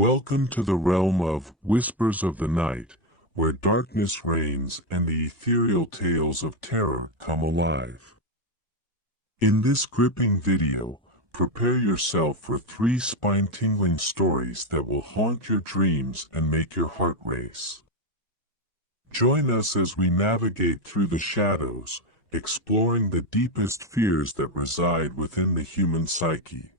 Welcome to the realm of Whispers of the Night, where darkness reigns and the ethereal tales of terror come alive. In this gripping video, prepare yourself for 3 spine-tingling stories that will haunt your dreams and make your heart race. Join us as we navigate through the shadows, exploring the deepest fears that reside within the human psyche.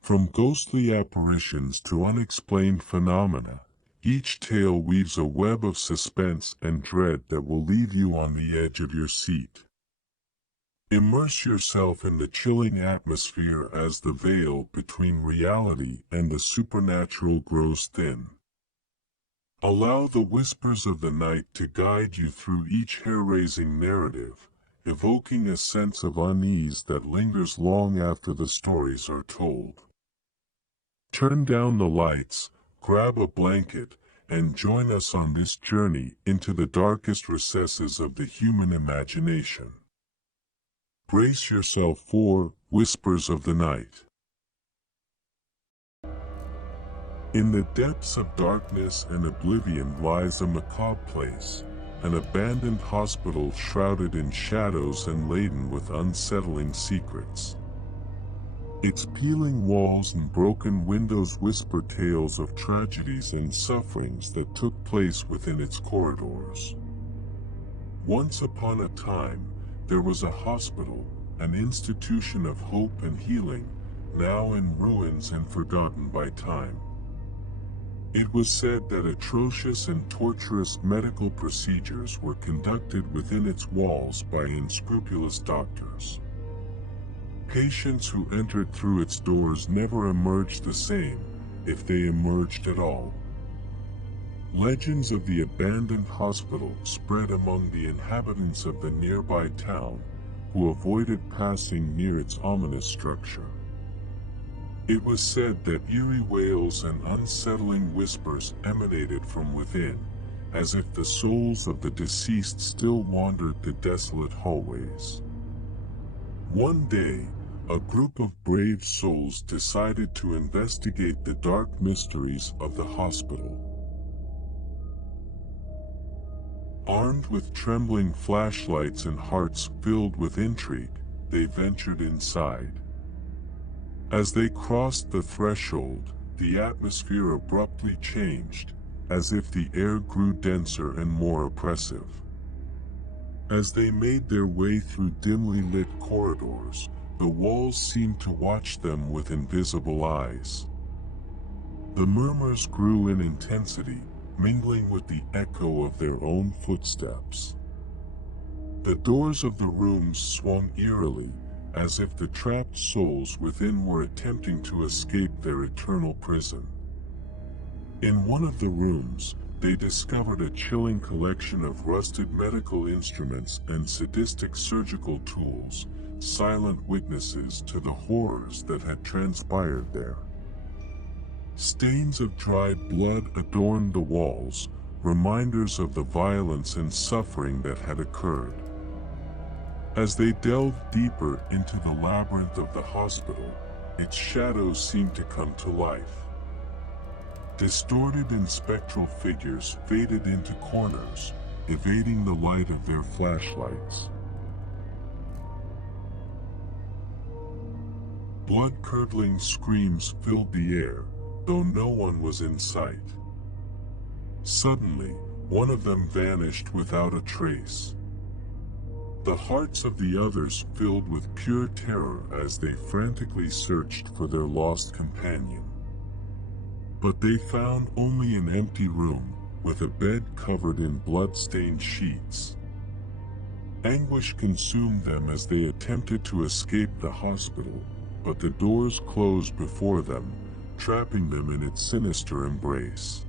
From ghostly apparitions to unexplained phenomena, each tale weaves a web of suspense and dread that will leave you on the edge of your seat. Immerse yourself in the chilling atmosphere as the veil between reality and the supernatural grows thin. Allow the whispers of the night to guide you through each hair-raising narrative, evoking a sense of unease that lingers long after the stories are told. Turn down the lights, grab a blanket, and join us on this journey into the darkest recesses of the human imagination. Brace yourself for Whispers of the Night. In the depths of darkness and oblivion lies a macabre place, an abandoned hospital shrouded in shadows and laden with unsettling secrets. Its peeling walls and broken windows whisper tales of tragedies and sufferings that took place within its corridors. Once upon a time, there was a hospital, an institution of hope and healing, now in ruins and forgotten by time. It was said that atrocious and torturous medical procedures were conducted within its walls by unscrupulous doctors. Patients who entered through its doors never emerged the same, if they emerged at all. Legends of the abandoned hospital spread among the inhabitants of the nearby town, who avoided passing near its ominous structure. It was said that eerie wails and unsettling whispers emanated from within, as if the souls of the deceased still wandered the desolate hallways. One day, a group of brave souls decided to investigate the dark mysteries of the hospital. Armed with trembling flashlights and hearts filled with intrigue, they ventured inside. As they crossed the threshold, the atmosphere abruptly changed, as if the air grew denser and more oppressive. As they made their way through dimly lit corridors, the walls seemed to watch them with invisible eyes. The murmurs grew in intensity, mingling with the echo of their own footsteps. The doors of the rooms swung eerily, as if the trapped souls within were attempting to escape their eternal prison. In one of the rooms, they discovered a chilling collection of rusted medical instruments and sadistic surgical tools, silent witnesses to the horrors that had transpired there. Stains of dried blood adorned the walls, reminders of the violence and suffering that had occurred. As they delved deeper into the labyrinth of the hospital, its shadows seemed to come to life. Distorted and spectral figures faded into corners, evading the light of their flashlights. Blood-curdling screams filled the air, though no one was in sight. Suddenly, one of them vanished without a trace. The hearts of the others filled with pure terror as they frantically searched for their lost companion. But they found only an empty room, with a bed covered in blood-stained sheets. Anguish consumed them as they attempted to escape the hospital, but the doors closed before them, trapping them in its sinister embrace.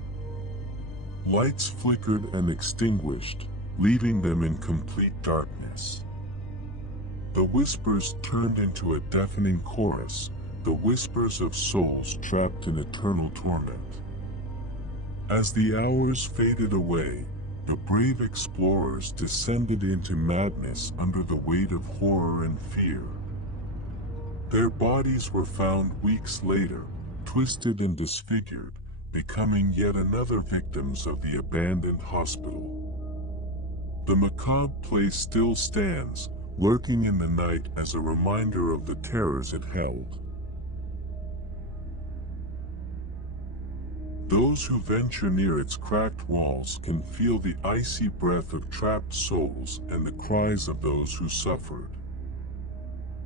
Lights flickered and extinguished, leaving them in complete darkness. The whispers turned into a deafening chorus, the whispers of souls trapped in eternal torment. As the hours faded away, the brave explorers descended into madness under the weight of horror and fear. Their bodies were found weeks later, twisted and disfigured, becoming yet another victims of the abandoned hospital. The macabre place still stands, lurking in the night as a reminder of the terrors it held. Those who venture near its cracked walls can feel the icy breath of trapped souls and the cries of those who suffered.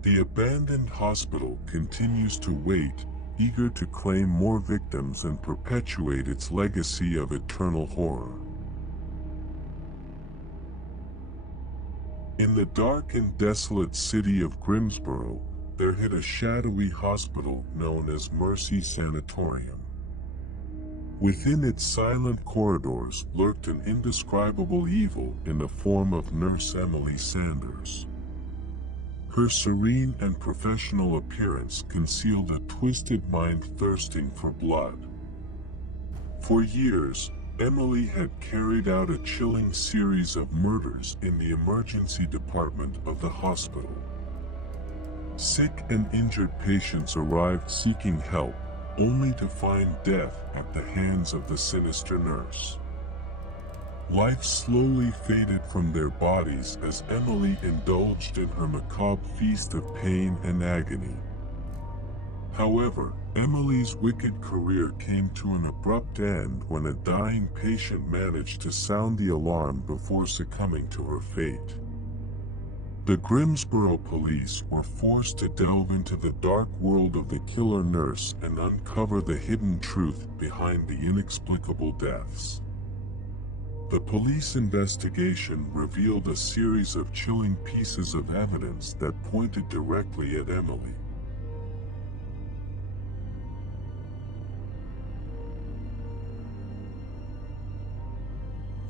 The abandoned hospital continues to wait, eager to claim more victims and perpetuate its legacy of eternal horror. In the dark and desolate city of Grimsboro, there hid a shadowy hospital known as Mercy Sanatorium. Within its silent corridors lurked an indescribable evil in the form of Nurse Emily Sanders. Her serene and professional appearance concealed a twisted mind thirsting for blood. For years, Emily had carried out a chilling series of murders in the emergency department of the hospital. Sick and injured patients arrived seeking help, only to find death at the hands of the sinister nurse. Life slowly faded from their bodies as Emily indulged in her macabre feast of pain and agony. However, Emily's wicked career came to an abrupt end when a dying patient managed to sound the alarm before succumbing to her fate. The Grimsboro police were forced to delve into the dark world of the killer nurse and uncover the hidden truth behind the inexplicable deaths. The police investigation revealed a series of chilling pieces of evidence that pointed directly at Emily.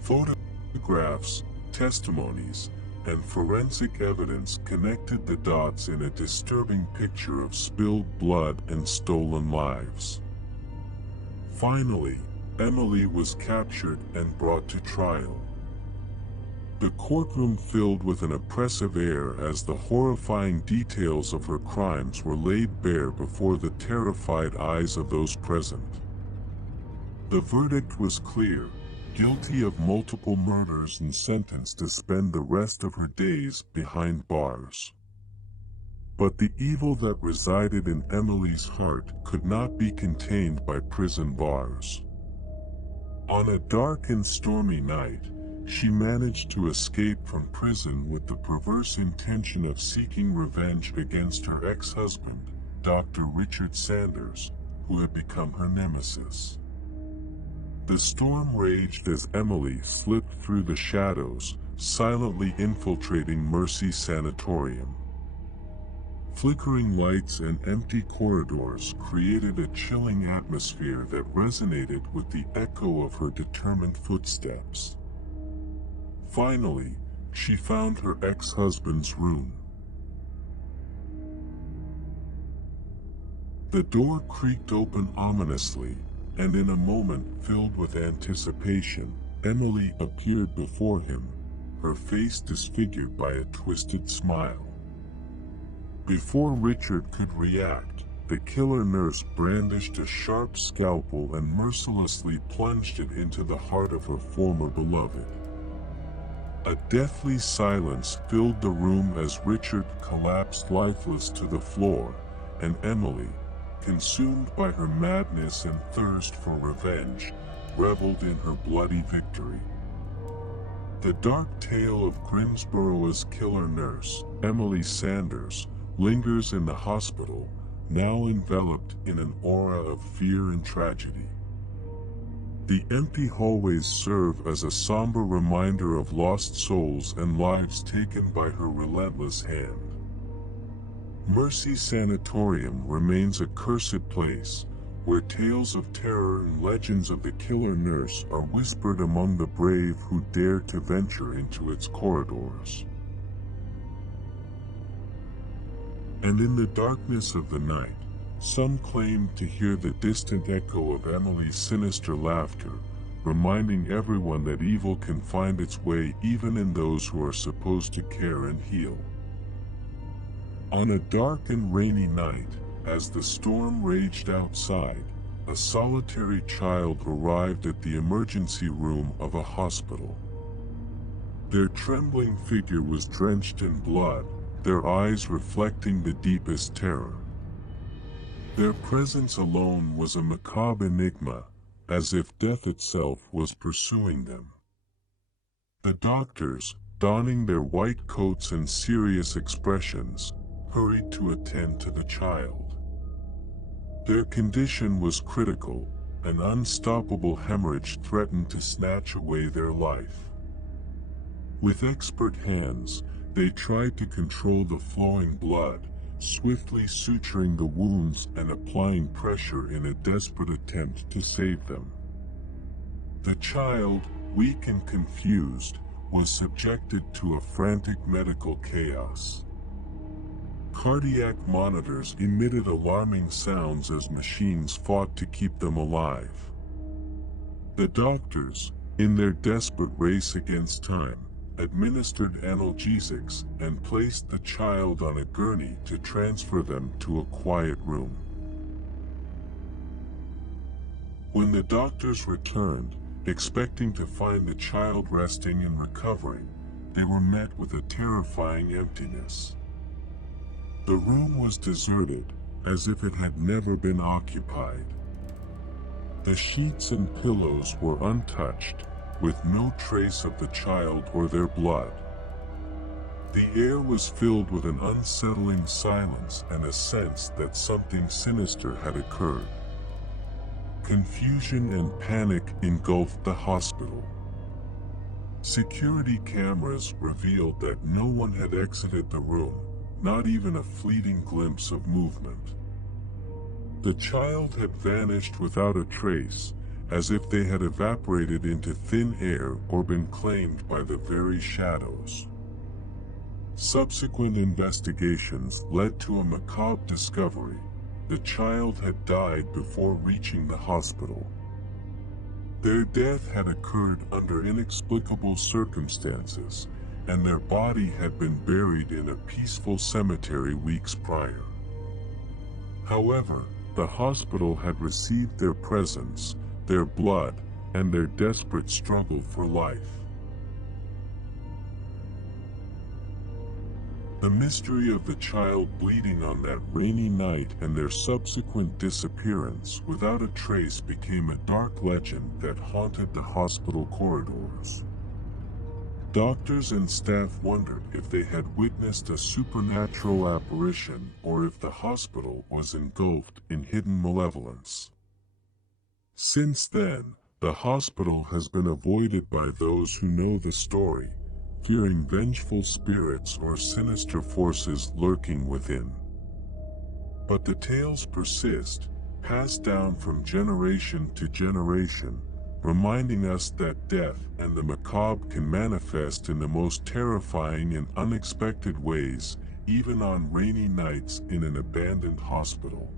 Photographs, testimonies, and forensic evidence connected the dots in a disturbing picture of spilled blood and stolen lives. Finally, Emily was captured and brought to trial. The courtroom filled with an oppressive air as the horrifying details of her crimes were laid bare before the terrified eyes of those present. The verdict was clear: guilty of multiple murders and sentenced to spend the rest of her days behind bars. But the evil that resided in Emily's heart could not be contained by prison bars. On a dark and stormy night, she managed to escape from prison with the perverse intention of seeking revenge against her ex-husband, Dr. Richard Sanders, who had become her nemesis. The storm raged as Emily slipped through the shadows, silently infiltrating Mercy Sanatorium. Flickering lights and empty corridors created a chilling atmosphere that resonated with the echo of her determined footsteps. Finally, she found her ex-husband's room. The door creaked open ominously, and in a moment filled with anticipation, Emily appeared before him, her face disfigured by a twisted smile. Before Richard could react, the killer nurse brandished a sharp scalpel and mercilessly plunged it into the heart of her former beloved. A deathly silence filled the room as Richard collapsed lifeless to the floor, and Emily, consumed by her madness and thirst for revenge, reveled in her bloody victory. The dark tale of Grimsboro's killer nurse, Emily Sanders, lingers in the hospital, now enveloped in an aura of fear and tragedy. The empty hallways serve as a somber reminder of lost souls and lives taken by her relentless hand. Mercy Sanatorium remains a cursed place, where tales of terror and legends of the killer nurse are whispered among the brave who dare to venture into its corridors. And in the darkness of the night, some claim to hear the distant echo of Emily's sinister laughter, reminding everyone that evil can find its way even in those who are supposed to care and heal. On a dark and rainy night, As the storm raged outside, a solitary child arrived at the emergency room of a hospital. Their trembling figure was drenched in blood, their eyes reflecting the deepest terror. Their presence alone was a macabre enigma, as if death itself was pursuing them. The doctors, donning their white coats and serious expressions, hurried to attend to the child. Their condition was critical, an unstoppable hemorrhage threatened to snatch away their life. With expert hands, they tried to control the flowing blood, swiftly suturing the wounds and applying pressure in a desperate attempt to save them. The child, weak and confused, was subjected to a frantic medical chaos. Cardiac monitors emitted alarming sounds as machines fought to keep them alive. The doctors, in their desperate race against time, administered analgesics and placed the child on a gurney to transfer them to a quiet room. When the doctors returned, expecting to find the child resting and recovering, they were met with a terrifying emptiness. The room was deserted, as if it had never been occupied. The sheets and pillows were untouched, with no trace of the child or their blood. The air was filled with an unsettling silence and a sense that something sinister had occurred. Confusion and panic engulfed the hospital. Security cameras revealed that no one had exited the room, not even a fleeting glimpse of movement. The child had vanished without a trace, as if they had evaporated into thin air or been claimed by the very shadows. Subsequent investigations led to a macabre discovery. The child had died before reaching the hospital. Their death had occurred under inexplicable circumstances, and their body had been buried in a peaceful cemetery weeks prior. However, the hospital had received their presence, their blood, and their desperate struggle for life. The mystery of the child bleeding on that rainy night and their subsequent disappearance without a trace became a dark legend that haunted the hospital corridors. Doctors and staff wondered if they had witnessed a supernatural apparition or if the hospital was engulfed in hidden malevolence. Since then, the hospital has been avoided by those who know the story, fearing vengeful spirits or sinister forces lurking within. But the tales persist, passed down from generation to generation, reminding us that death and the macabre can manifest in the most terrifying and unexpected ways, even on rainy nights in an abandoned hospital.